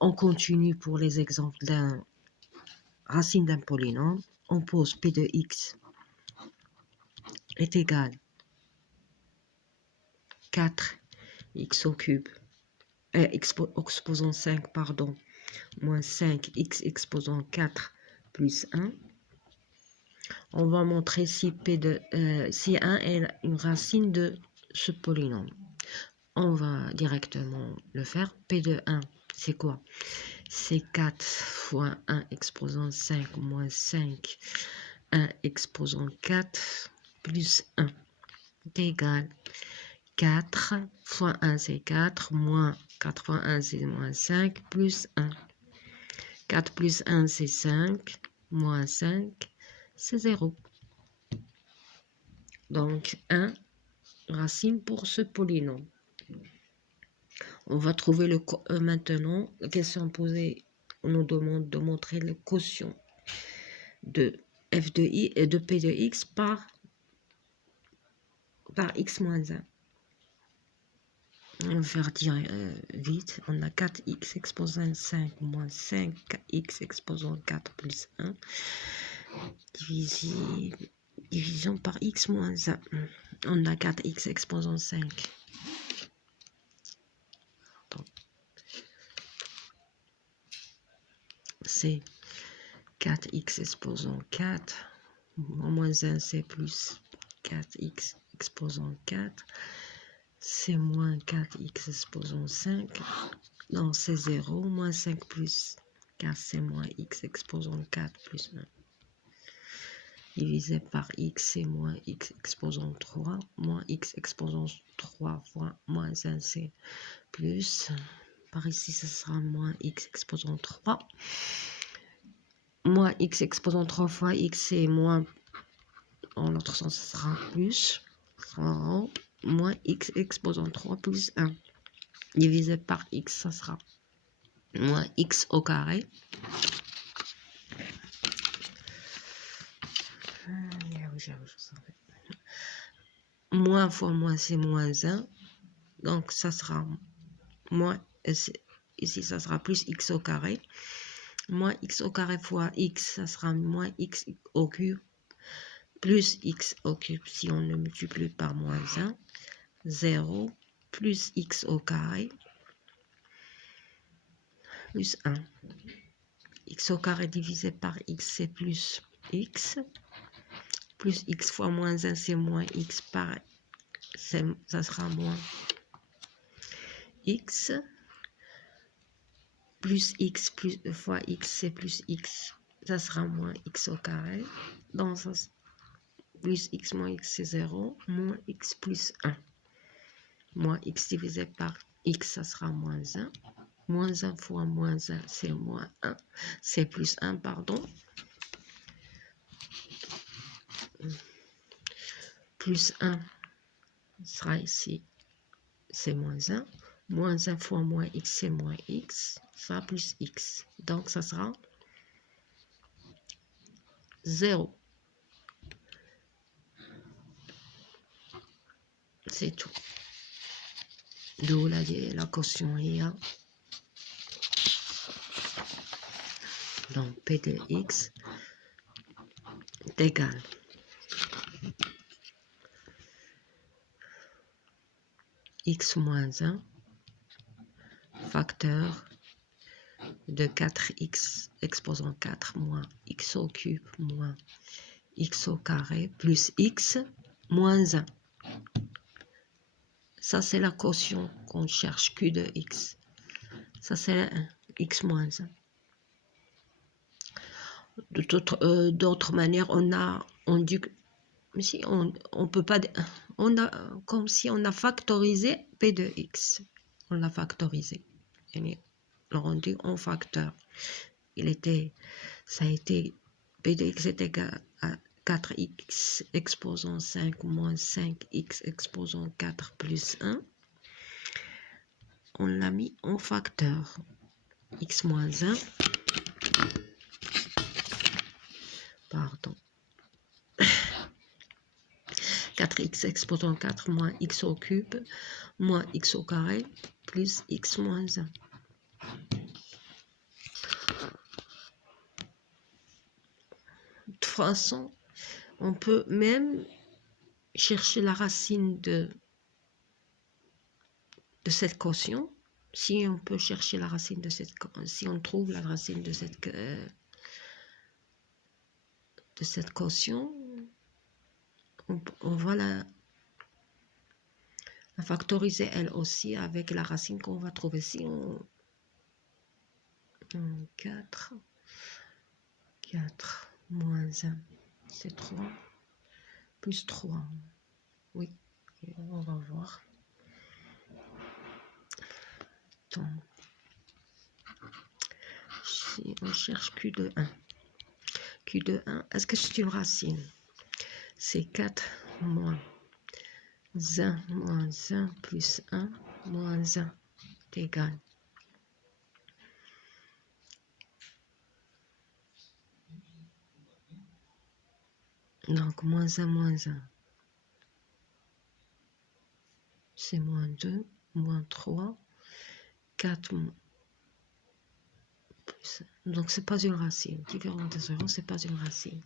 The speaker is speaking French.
On continue pour les exemples d'un racine d'un polynôme. On pose P de x est égal 4x au cube, exposant 5, pardon, moins 5x exposant 4 plus 1. On va montrer si si 1 est une racine de ce polynôme. On va directement le faire. P de 1, c'est quoi? C'est 4 fois 1 exposant 5 moins 5, 1 exposant 4 plus 1 est égal 4 fois 1 c'est 4, moins 4 fois 1 c'est moins 5, plus 1. 4 plus 1 c'est 5, moins 5 c'est 0. Donc 1 racine pour ce polynôme. On va trouver maintenant, la question posée, on nous demande de montrer le quotient de f de i et de p de x par x moins 1. On va faire dire vite. On a 4x exposant 5 moins 5x exposant 4 plus 1 division par x moins 1. On a 4x exposant 5. C'est 4x exposant 4. Moins 1 c'est plus 4x exposant 4. C'est moins 4x exposant 5. Non, c'est 0. Moins 5 plus 4, c'est moins x exposant 4 plus 1. Divisé par x, c'est moins x exposant 3. Moins x exposant 3 fois moins 1, c'est plus. Par ici, ce sera moins x exposant 3. Moins x exposant 3 fois x, c'est moins. En l'autre sens, ce sera plus. Moins x exposant 3 plus 1. Divisé par x, ça sera moins x au carré. Moins fois moins, c'est moins 1. Donc, ça sera moins, ici, ça sera plus x au carré. Moins x au carré fois x, ça sera moins x au cube. Plus x au cube, si on le multiplie par moins 1. 0 plus x au carré plus 1. X au carré divisé par x, c'est plus x. Plus x fois moins 1, c'est moins x par... ça sera moins x. Plus x plus fois x, c'est plus x. Ça sera moins x au carré. Donc, ça, plus x moins x, c'est 0. Moins x plus 1. Moins x divisé par x, ça sera moins 1. Moins 1 fois moins 1, c'est moins 1. C'est plus 1, pardon. Plus 1 sera ici, c'est moins 1. Moins 1 fois moins x, c'est moins x. Ça plus x. Donc, ça sera 0. C'est tout. D'où la quotient IA. Donc, P de x est égal x moins 1 facteur de 4x exposant 4 moins x au cube moins x au carré plus x moins 1. Ça, c'est la quotient qu'on cherche, Q de x. Ça, c'est x moins 1. D'autres manières, on dit que si on peut pas, on a comme si on a factorisé P de x. On l'a factorisé. Alors on dit en facteur. Ça a été P de x est égal à 4x exposant 5 moins 5x exposant 4 plus 1. On l'a mis en facteur. X moins 1. Pardon. 4x exposant 4 moins x au cube moins x au carré plus x moins 1. De toute façon, on peut même chercher la racine de cette quotient. Si on peut chercher la racine de cette, si on trouve la racine de cette quotient, on va la factoriser elle aussi avec la racine qu'on va trouver. Si on 4 moins 1, c'est 3 plus 3. Oui, et on va voir. Donc, si on cherche Q de 1, Q de 1, est-ce que c'est une racine? C'est 4 moins 1 plus 1 moins 1 égale. Donc, moins 1, c'est moins 2, moins 3, 4 plus 1. Donc, c'est pas une racine. Différent de 0, c'est pas une racine.